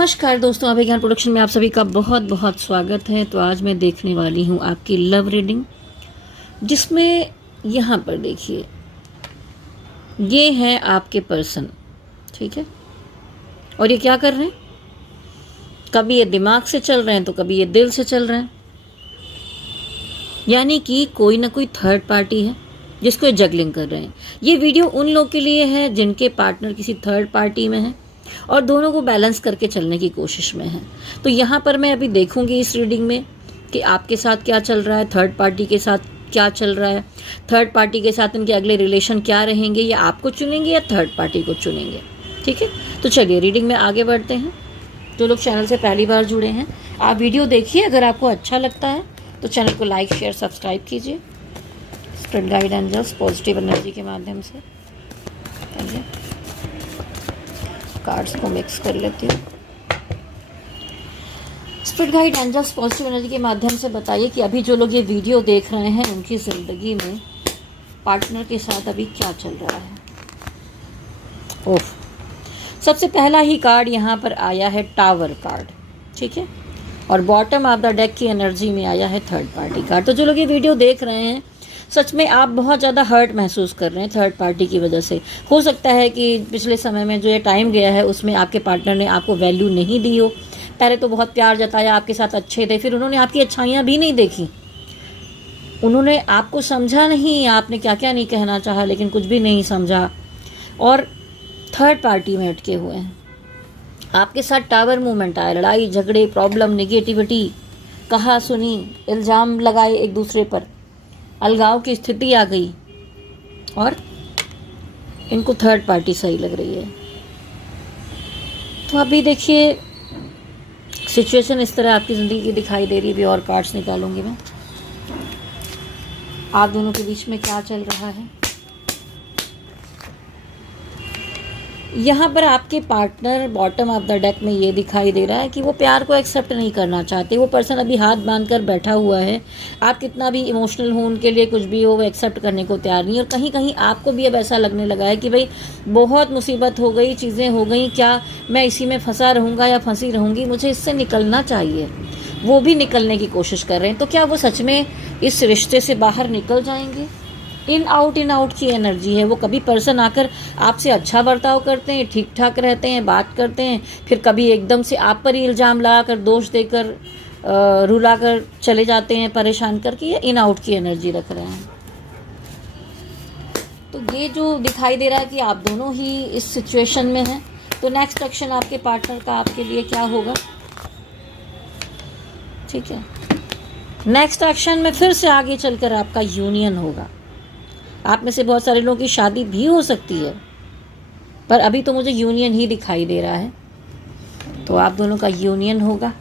नमस्कार दोस्तों, अभिज्ञान प्रोडक्शन में आप सभी का बहुत बहुत स्वागत है। तो आज मैं देखने वाली हूँ आपकी लव रीडिंग, जिसमें यहाँ पर देखिए ये है आपके पर्सन, ठीक है। और ये क्या कर रहे हैं, कभी ये दिमाग से चल रहे हैं तो कभी ये दिल से चल रहे हैं। यानी कि कोई ना कोई थर्ड पार्टी है जिसको ये जगलिंग कर रहे हैं। ये वीडियो उन लोग के लिए है जिनके पार्टनर किसी थर्ड पार्टी में है और दोनों को बैलेंस करके चलने की कोशिश में है। तो यहाँ पर मैं अभी देखूंगी इस रीडिंग में कि आपके साथ क्या चल रहा है, थर्ड पार्टी के साथ क्या चल रहा है, थर्ड पार्टी के साथ इनके अगले रिलेशन क्या रहेंगे, या आपको चुनेंगे या थर्ड पार्टी को चुनेंगे, ठीक है। तो चलिए रीडिंग में आगे बढ़ते हैं। जो लोग चैनल से पहली बार जुड़े हैं, आप वीडियो देखिए, अगर आपको अच्छा लगता है तो चैनल को लाइक शेयर सब्सक्राइब कीजिए। Spirit guide angels positive energy के माध्यम से कार्ड्स को मिक्स कर लेती हूँ। Spirit guide angels positive energy के माध्यम से बताइए कि अभी जो लोग ये वीडियो देख रहे हैं उनकी ज़िंदगी में पार्टनर के साथ अभी क्या चल रहा है। ओह, सबसे पहला ही कार्ड यहाँ पर आया है टावर कार्ड, ठीक है। और बॉटम ऑफ द डेक की एनर्जी में आया है थर्ड पार्टी कार्ड। तो जो लोग ये वीडियो देख रहे हैं, सच में आप बहुत ज़्यादा हर्ट महसूस कर रहे हैं थर्ड पार्टी की वजह से। हो सकता है कि पिछले समय में जो ये टाइम गया है उसमें आपके पार्टनर ने आपको वैल्यू नहीं दी हो। पहले तो बहुत प्यार जताया, आपके साथ अच्छे थे, फिर उन्होंने आपकी अच्छाइयाँ भी नहीं देखी, उन्होंने आपको समझा नहीं, आपने क्या क्या नहीं कहना चाहा लेकिन कुछ भी नहीं समझा, और थर्ड पार्टी में अटके हुए हैं। आपके साथ टावर मूवमेंट आया, लड़ाई झगड़े, प्रॉब्लम, नेगेटिविटी, कहा सुनी, इल्ज़ाम लगाए एक दूसरे पर, अलगाव की स्थिति आ गई और इनको थर्ड पार्टी सही लग रही है। तो अभी देखिए सिचुएशन इस तरह आपकी ज़िंदगी की दिखाई दे रही है। भी और कार्ड्स निकालूंगी मैं, आप दोनों के बीच में क्या चल रहा है। यहाँ पर आपके partner bottom of the deck में ये दिखाई दे रहा है कि वो प्यार को एक्सेप्ट नहीं करना चाहते। वो पर्सन अभी हाथ बांध कर बैठा हुआ है। आप कितना भी इमोशनल हो, उनके लिए कुछ भी हो, वो एक्सेप्ट करने को तैयार नहीं। और कहीं कहीं आपको भी अब ऐसा लगने लगा है कि भाई बहुत मुसीबत हो गई, चीज़ें हो गई, क्या मैं इसी में फंसा रहूँगा या फंसी रहूँगी, मुझे इससे निकलना चाहिए। वो भी निकलने की कोशिश कर रहे हैं। तो क्या वो सच में इस रिश्ते से बाहर निकल जाएंगे? इन आउट की एनर्जी है। वो कभी पर्सन आकर आपसे अच्छा बर्ताव करते हैं, ठीक ठाक रहते हैं, बात करते हैं, फिर कभी एकदम से आप पर ही इल्ज़ाम लगाकर, दोष देकर, रुला कर चले जाते हैं, परेशान करके, या इन आउट की एनर्जी रख रहे हैं। तो ये जो दिखाई दे रहा है कि आप दोनों ही इस सिचुएशन में हैं। तो नेक्स्ट एक्शन आपके पार्टनर का आपके लिए क्या होगा, ठीक है। नेक्स्ट एक्शन में फिर से आगे चलकर आपका यूनियन होगा। आप में से बहुत सारे लोगों की शादी भी हो सकती है, पर अभी तो मुझे यूनियन ही दिखाई दे रहा है। तो आप दोनों का यूनियन होगा।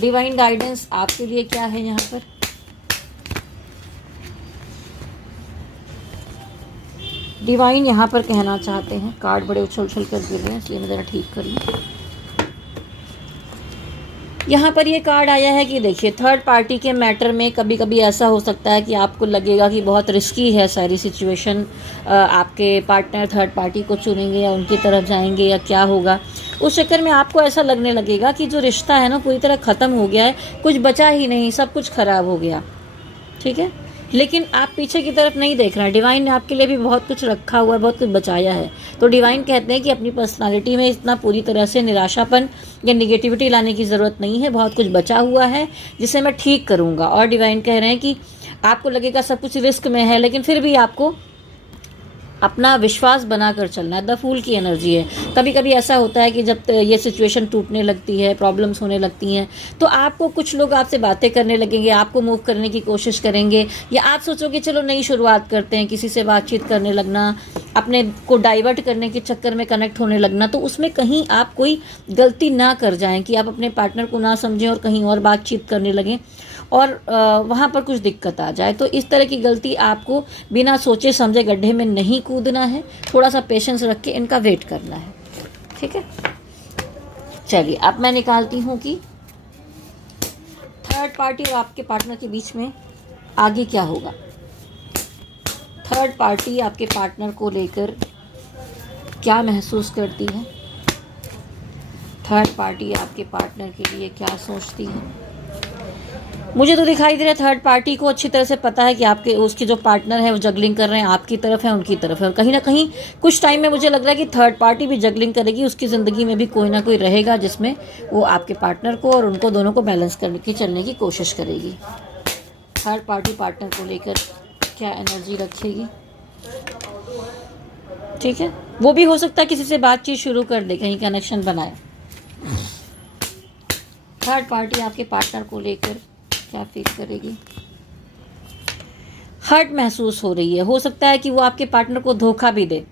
डिवाइन गाइडेंस आपके लिए क्या है यहाँ पर। डिवाइन यहाँ पर कहना चाहते हैं, कार्ड बड़े उछल उछल कर गिर रहे हैं इसलिए मैं ज़रा ठीक कर लूँ। यहाँ पर ये कार्ड आया है कि देखिए थर्ड पार्टी के मैटर में कभी कभी ऐसा हो सकता है कि आपको लगेगा कि बहुत रिस्की है सारी सिचुएशन। आपके पार्टनर थर्ड पार्टी को चुनेंगे या उनकी तरफ जाएंगे या क्या होगा। उस चक्कर में आपको ऐसा लगने लगेगा कि जो रिश्ता है ना पूरी तरह ख़त्म हो गया है, कुछ बचा ही नहीं, सब कुछ ख़राब हो गया, ठीक है। लेकिन आप पीछे की तरफ नहीं देख रहे हैं। डिवाइन ने आपके लिए भी बहुत कुछ रखा हुआ है, बहुत कुछ बचाया है। तो डिवाइन कहते हैं कि अपनी पर्सनालिटी में इतना पूरी तरह से निराशापन या निगेटिविटी लाने की ज़रूरत नहीं है। बहुत कुछ बचा हुआ है जिसे मैं ठीक करूँगा। और डिवाइन कह रहे हैं कि आपको लगेगा सब कुछ रिस्क में है, लेकिन फिर भी आपको अपना विश्वास बनाकर चलना है। द फूल की एनर्जी है। कभी कभी ऐसा होता है कि जब ये सिचुएशन टूटने लगती है, प्रॉब्लम्स होने लगती हैं, तो आपको कुछ लोग आपसे बातें करने लगेंगे, आपको मूव करने की कोशिश करेंगे, या आप सोचोगे चलो नई शुरुआत करते हैं, किसी से बातचीत करने लगना, अपने को डाइवर्ट करने के चक्कर में कनेक्ट होने लगना। तो उसमें कहीं आप कोई गलती ना कर जाएं कि आप अपने पार्टनर को ना समझें और कहीं और बातचीत करने लगें और वहाँ पर कुछ दिक्कत आ जाए। तो इस तरह की गलती आपको बिना सोचे समझे गड्ढे में नहीं कूदना है। थोड़ा सा पेशेंस रख के इनका वेट करना है, ठीक है। चलिए अब मैं निकालती हूँ कि थर्ड पार्टी और आपके पार्टनर के बीच में आगे क्या होगा। थर्ड पार्टी आपके पार्टनर को लेकर क्या महसूस करती है, थर्ड पार्टी आपके पार्टनर के लिए क्या सोचती है? मुझे तो दिखाई दे रहा है थर्ड पार्टी को अच्छी तरह से पता है कि आपके उसके जो पार्टनर है वो जगलिंग कर रहे हैं, आपकी तरफ है, उनकी तरफ है। और कहीं ना कहीं कुछ टाइम में मुझे लग रहा है कि थर्ड पार्टी भी जगलिंग करेगी, उसकी ज़िंदगी में भी कोई ना कोई रहेगा जिसमें वो आपके पार्टनर को और उनको दोनों को बैलेंस करने की चलने की कोशिश करेगी। थर्ड पार्टी पार्टनर को लेकर क्या एनर्जी रखेगी? ठीक है, वो भी हो सकता है किसी से बातचीत शुरू कर दे, कहीं कनेक्शन बनाए। थर्ड पार्टी आपके पार्टनर को लेकर क्या फील करेगी? हर्ट महसूस हो रही है। हो सकता है कि वो आपके पार्टनर को धोखा भी दे।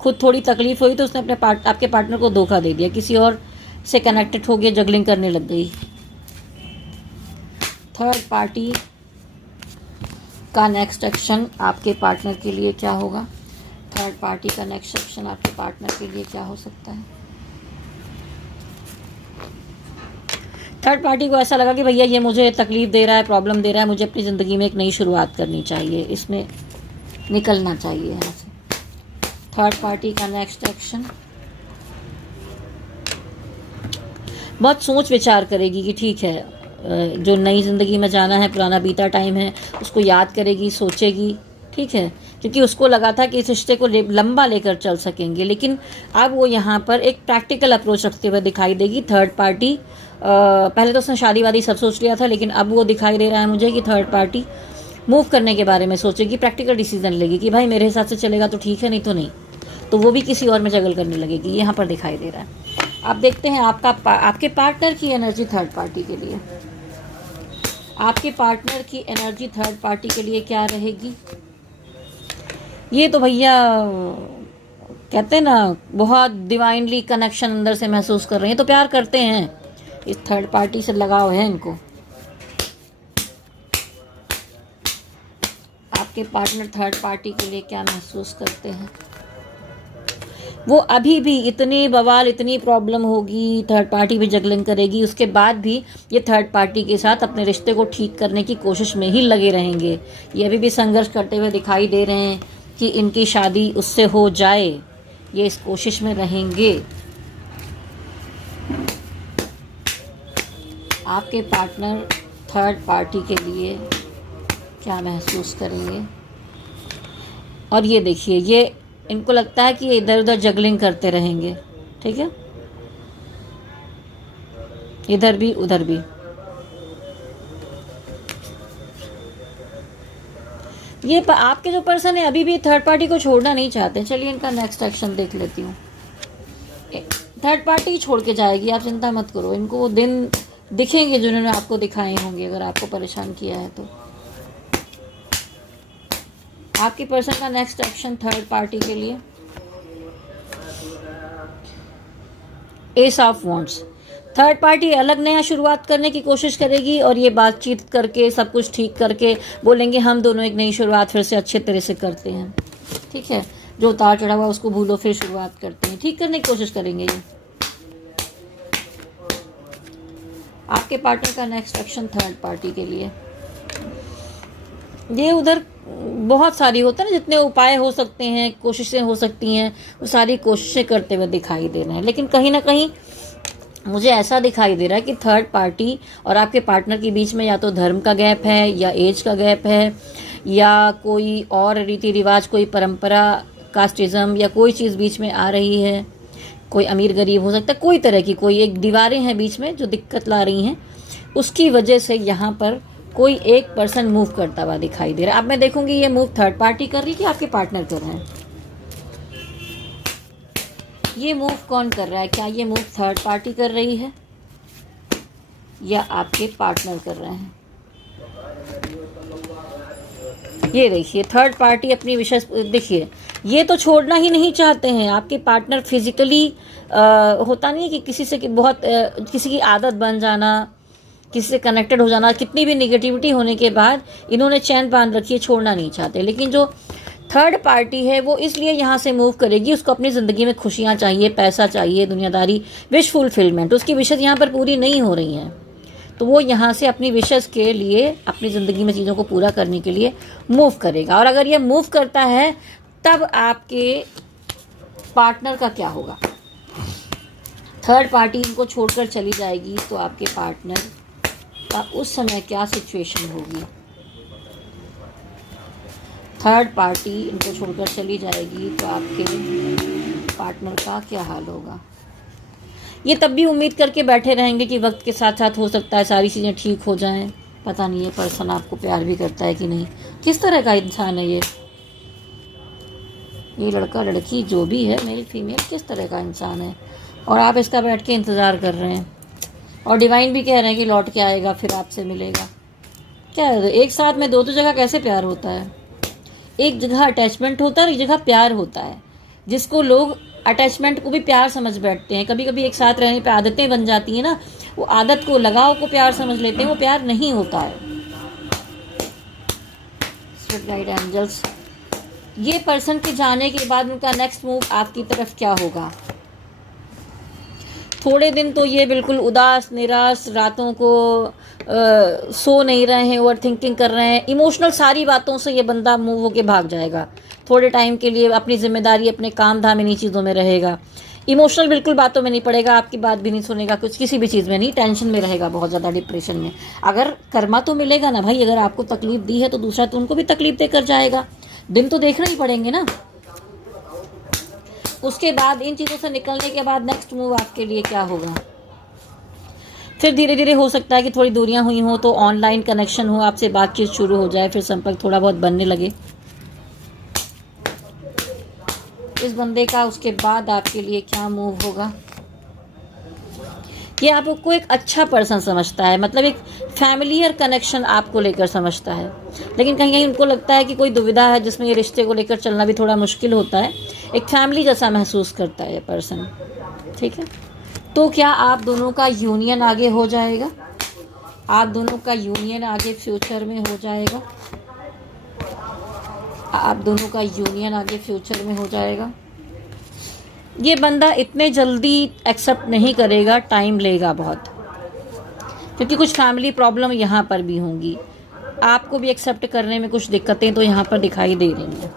खुद थोड़ी तकलीफ हुई तो उसने आपके पार्टनर को धोखा दे दिया, किसी और से कनेक्टेड हो गया, जगलिंग करने लग गई। थर्ड पार्टी का नेक्स्ट एक्शन आपके पार्टनर के लिए क्या होगा? थर्ड पार्टी का नेक्स्ट एक्शन आपके पार्टनर के लिए क्या हो सकता है? थर्ड पार्टी को ऐसा लगा कि भैया ये मुझे तकलीफ़ दे रहा है, प्रॉब्लम दे रहा है, मुझे अपनी ज़िंदगी में एक नई शुरुआत करनी चाहिए, इसमें निकलना चाहिए यहाँ से। थर्ड पार्टी का नेक्स्ट एक्शन बहुत सोच विचार करेगी कि ठीक है, जो नई ज़िंदगी में जाना है, पुराना बीता टाइम है, उसको याद करेगी, सोचेगी। ठीक है, क्योंकि उसको लगा था कि इस रिश्ते को लंबा लेकर चल सकेंगे, लेकिन अब वो यहाँ पर एक प्रैक्टिकल अप्रोच रखते हुए दिखाई देगी। थर्ड पार्टी पहले तो उसने शादी वादी सब सोच लिया था, लेकिन अब वो दिखाई दे रहा है मुझे कि थर्ड पार्टी मूव करने के बारे में सोचेगी, प्रैक्टिकल डिसीजन लेगी कि भाई मेरे हिसाब से चलेगा तो ठीक है, नहीं तो नहीं। तो वो भी किसी और में जगल करने लगेगी, यहाँ पर दिखाई दे रहा है। आप देखते हैं आपके पार्टनर की एनर्जी थर्ड पार्टी के लिए। आपके पार्टनर की एनर्जी थर्ड पार्टी के लिए क्या रहेगी? ये तो भैया कहते हैं ना, बहुत डिवाइनली कनेक्शन अंदर से महसूस कर रहे हैं, तो प्यार करते हैं, इस थर्ड पार्टी से लगाव है इनको। आपके पार्टनर थर्ड पार्टी के लिए क्या महसूस करते हैं? वो अभी भी इतनी बवाल, इतनी प्रॉब्लम होगी, थर्ड पार्टी भी जगलिंग करेगी, उसके बाद भी ये थर्ड पार्टी के साथ अपने रिश्ते को ठीक करने की कोशिश में ही लगे रहेंगे। ये अभी भी संघर्ष करते हुए दिखाई दे रहे हैं कि इनकी शादी उससे हो जाए, ये इस कोशिश में रहेंगे। आपके पार्टनर थर्ड पार्टी के लिए क्या महसूस करेंगे? और ये देखिए, ये इनको लगता है कि ये इधर उधर जगलिंग करते रहेंगे। ठीक है, इधर भी उधर भी। ये आपके जो पर्सन है अभी भी थर्ड पार्टी को छोड़ना नहीं चाहते। चलिए इनका नेक्स्ट एक्शन देख लेती हूँ। थर्ड पार्टी छोड़ के जाएगी, आप चिंता मत करो। इनको वो दिन दिखेंगे जिन्होंने आपको दिखाए होंगे, अगर आपको परेशान किया है तो। आपके पर्सन का नेक्स्ट एक्शन थर्ड पार्टी के लिए, S of wands. Third party अलग नया शुरुआत करने की कोशिश करेगी और ये बातचीत करके सब कुछ ठीक करके बोलेंगे हम दोनों एक नई शुरुआत फिर से अच्छे तरह से करते हैं। ठीक है, जो उतार चढ़ा हुआ उसको भूलो, फिर शुरुआत करते हैं, ठीक करने की कोशिश करेंगे ये। आपके पार्टनर का नेक्स्ट एक्शन थर्ड पार्टी के लिए, ये उधर बहुत सारी होता है ना, जितने उपाय हो सकते हैं, कोशिशें हो सकती हैं, वो सारी कोशिशें करते हुए दिखाई दे रहे हैं। लेकिन कहीं ना कहीं मुझे ऐसा दिखाई दे रहा है कि थर्ड पार्टी और आपके पार्टनर के बीच में या तो धर्म का गैप है, या एज का गैप है, या कोई और रीति रिवाज, कोई परंपरा, कास्टिज्म या कोई चीज़ बीच में आ रही है। कोई अमीर गरीब हो सकता है, कोई तरह की कोई एक दीवारें हैं बीच में जो दिक्कत ला रही हैं, उसकी वजह से यहाँ पर कोई एक पर्सन मूव करता हुआ दिखाई दे रहा है। अब मैं देखूंगी ये मूव थर्ड पार्टी कर रही है कि आपके पार्टनर कर रहे हैं। ये मूव कौन कर रहा है? क्या ये मूव थर्ड पार्टी कर रही है या आपके पार्टनर कर रहे हैं? ये देखिए, थर्ड पार्टी अपनी विशेष, देखिए ये तो छोड़ना ही नहीं चाहते हैं। आपके पार्टनर फिजिकली होता नहीं है कि किसी से बहुत किसी की आदत बन जाना, किसी से कनेक्टेड हो जाना, कितनी भी निगेटिविटी होने के बाद इन्होंने चैन बांध रखी है, छोड़ना नहीं चाहते। लेकिन जो थर्ड पार्टी है वो इसलिए यहाँ से मूव करेगी, उसको अपनी ज़िंदगी में खुशियाँ चाहिए, पैसा चाहिए, दुनियादारी, विश फुलफिलमेंट, उसकी विशेष यहाँ पर पूरी नहीं हो रही हैं। तो वो यहाँ से अपनी विशेष के लिए, अपनी ज़िंदगी में चीज़ों को पूरा करने के लिए मूव करेगा। और अगर ये मूव करता है तब आपके पार्टनर का क्या होगा? थर्ड पार्टी इनको छोड़कर चली जाएगी तो आपके पार्टनर का उस समय क्या सिचुएशन होगी। थर्ड पार्टी इनको छोड़कर चली जाएगी तो आपके पार्टनर का क्या हाल होगा। ये तब भी उम्मीद करके बैठे रहेंगे कि वक्त के साथ साथ हो सकता है सारी चीज़ें ठीक हो जाएं। पता नहीं ये पर्सन आपको प्यार भी करता है कि नहीं, किस तरह का इंसान है ये लड़का लड़की जो भी है, मेल फीमेल, किस तरह का इंसान है। और आप इसका बैठ के इंतज़ार कर रहे हैं और डिवाइन भी कह रहे हैं कि लौट के आएगा, फिर आपसे मिलेगा। क्या है, एक साथ में दो जगह कैसे प्यार होता है। एक जगह अटैचमेंट होता है और एक जगह प्यार होता है, जिसको लोग अटैचमेंट को भी प्यार समझ बैठते हैं। कभी कभी एक साथ रहने पे आदतें बन जाती हैं ना, वो आदत को, लगाव को प्यार समझ लेते हैं, वो प्यार नहीं होता है। स्पिरिट गाइड एंजल्स, ये पर्सन के जाने के बाद उनका नेक्स्ट मूव आपकी तरफ क्या होगा। थोड़े दिन तो ये बिल्कुल उदास, निराश, रातों को सो नहीं रहे हैं, ओवर थिंकिंग कर रहे हैं, इमोशनल सारी बातों से ये बंदा मूव होके भाग जाएगा। थोड़े टाइम के लिए अपनी जिम्मेदारी, अपने काम धाम, इन्हीं चीज़ों में रहेगा। इमोशनल बिल्कुल बातों में नहीं पड़ेगा, आपकी बात भी नहीं सुनेगा, कुछ किसी भी चीज़ में नहीं, टेंशन में रहेगा, बहुत ज़्यादा डिप्रेशन में। अगर कर्मा तो मिलेगा ना भाई, अगर आपको तकलीफ दी है तो दूसरा तो उनको भी तकलीफ देकर जाएगा। दिन तो देखना ही पड़ेंगे ना। उसके बाद इन चीज़ों से निकलने के बाद नेक्स्ट मूव आपके लिए क्या होगा। फिर धीरे धीरे हो सकता है कि थोड़ी दूरियां हुई हो तो ऑनलाइन कनेक्शन हो, आपसे बातचीत शुरू हो जाए, फिर संपर्क थोड़ा बहुत बनने लगे इस बंदे का। उसके बाद आपके लिए क्या मूव होगा। ये आपको एक अच्छा पर्सन समझता है, मतलब एक फैमिलियर कनेक्शन आपको लेकर समझता है, लेकिन कहीं कहीं उनको लगता है कि कोई दुविधा है जिसमें ये रिश्ते को लेकर चलना भी थोड़ा मुश्किल होता है। एक फैमिली जैसा महसूस करता है ये पर्सन, ठीक है। तो क्या आप दोनों का यूनियन आगे हो जाएगा, आप दोनों का यूनियन आगे फ्यूचर में हो जाएगा, आप दोनों का यूनियन आगे फ्यूचर में हो जाएगा। ये बंदा इतने जल्दी एक्सेप्ट नहीं करेगा, टाइम लेगा बहुत, क्योंकि कुछ फैमिली प्रॉब्लम यहाँ पर भी होंगी। आपको भी एक्सेप्ट करने में कुछ दिक्कतें तो यहाँ पर दिखाई दे रही हैं।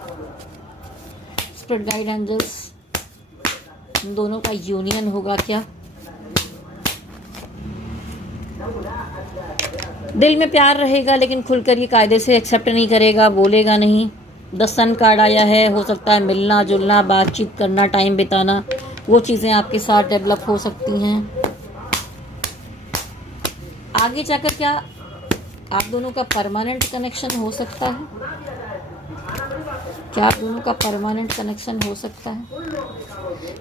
स्पिरिट गाइड एंजल्स, इन दोनों का यूनियन होगा क्या। दिल में प्यार रहेगा लेकिन खुलकर ये कायदे से एक्सेप्ट नहीं करेगा, बोलेगा नहीं। 10 सन कार्ड आया है, हो सकता है मिलना जुलना, बातचीत करना, टाइम बिताना, वो चीज़ें आपके साथ डेवलप हो सकती हैं। आगे जाकर क्या आप दोनों का परमानेंट कनेक्शन हो सकता है, क्या आप दोनों का परमानेंट कनेक्शन हो सकता है।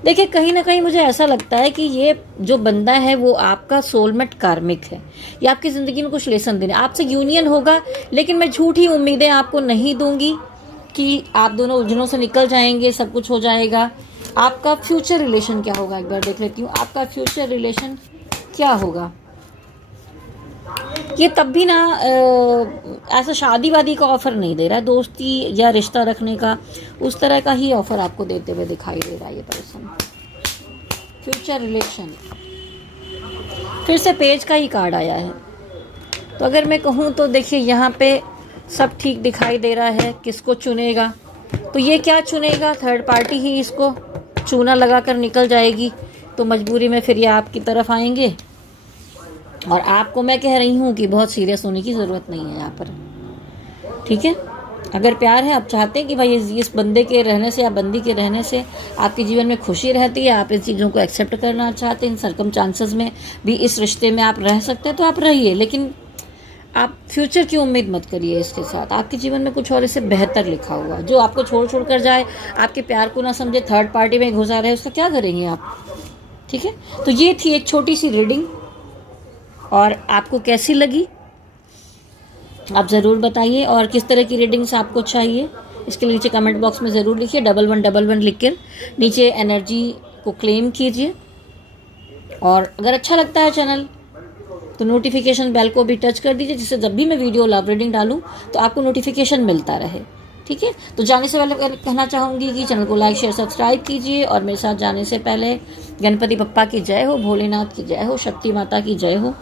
देखिए, कहीं ना कहीं मुझे ऐसा लगता है कि ये जो बंदा है वो आपका सोलमेट कार्मिक है, ये आपकी ज़िंदगी में कुछ लेसन देने, आपसे यूनियन होगा। लेकिन मैं झूठी उम्मीदें आपको नहीं दूंगी कि आप दोनों उलझनों से निकल जाएंगे, सब कुछ हो जाएगा। आपका फ्यूचर रिलेशन क्या होगा, एक बार देख लेती हूँ। आपका फ्यूचर रिलेशन क्या होगा। ये तब भी ना ऐसा शादी वादी का ऑफर नहीं दे रहा है, दोस्ती या रिश्ता रखने का उस तरह का ही ऑफर आपको देते हुए दिखाई दे रहा है ये पर्सन। फ्यूचर रिलेशन, फिर से पेज का ही कार्ड आया है। तो अगर मैं कहूँ तो देखिए, यहाँ पे सब ठीक दिखाई दे रहा है। किसको चुनेगा, तो ये क्या चुनेगा, थर्ड पार्टी ही इसको चूना लगा कर निकल जाएगी। तो मजबूरी में फिर ये आपकी तरफ आएंगे। और आपको मैं कह रही हूँ कि बहुत सीरियस होने की ज़रूरत नहीं है यहाँ पर, ठीक है। अगर प्यार है, आप चाहते हैं कि भाई इस बंदे के रहने से या बंदी के रहने से आपके जीवन में खुशी रहती है, आप इस चीज़ों को एक्सेप्ट करना चाहते हैं, इन सर्कमस्टांसेस में भी इस रिश्ते में आप रह सकते हैं तो आप रहिए। लेकिन आप फ्यूचर की उम्मीद मत करिए इसके साथ। आपके जीवन में कुछ और इससे बेहतर लिखा हुआ, जो आपको छोड़ कर जाए, आपके प्यार को ना समझे, थर्ड पार्टी में घुसा रहे, उसका क्या करेंगे आप, ठीक है। तो ये थी एक छोटी सी रीडिंग, और आपको कैसी लगी आप ज़रूर बताइए। और किस तरह की रीडिंग्स आपको चाहिए इसके लिए नीचे कमेंट बॉक्स में ज़रूर लिखिए। 1111 लिख कर नीचे एनर्जी को क्लेम कीजिए। और अगर अच्छा लगता है चैनल तो नोटिफिकेशन बेल को भी टच कर दीजिए, जिससे जब भी मैं वीडियो लव रीडिंग डालूं तो आपको नोटिफिकेशन मिलता रहे, ठीक है। तो जाने से पहले कहना चाहूँगी कि चैनल को लाइक शेयर सब्सक्राइब कीजिए। और मेरे साथ जाने से पहले गणपति बप्पा की जय हो, भोलेनाथ की जय हो, शक्ति माता की जय हो।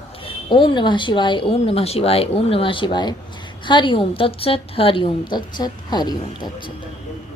ओम नमः शिवाय, ओम नमः शिवाय, ओम नमः शिवाय। हरि ओम तत्सत, हरि ओम तत्सत, हरि ओम तत्सत।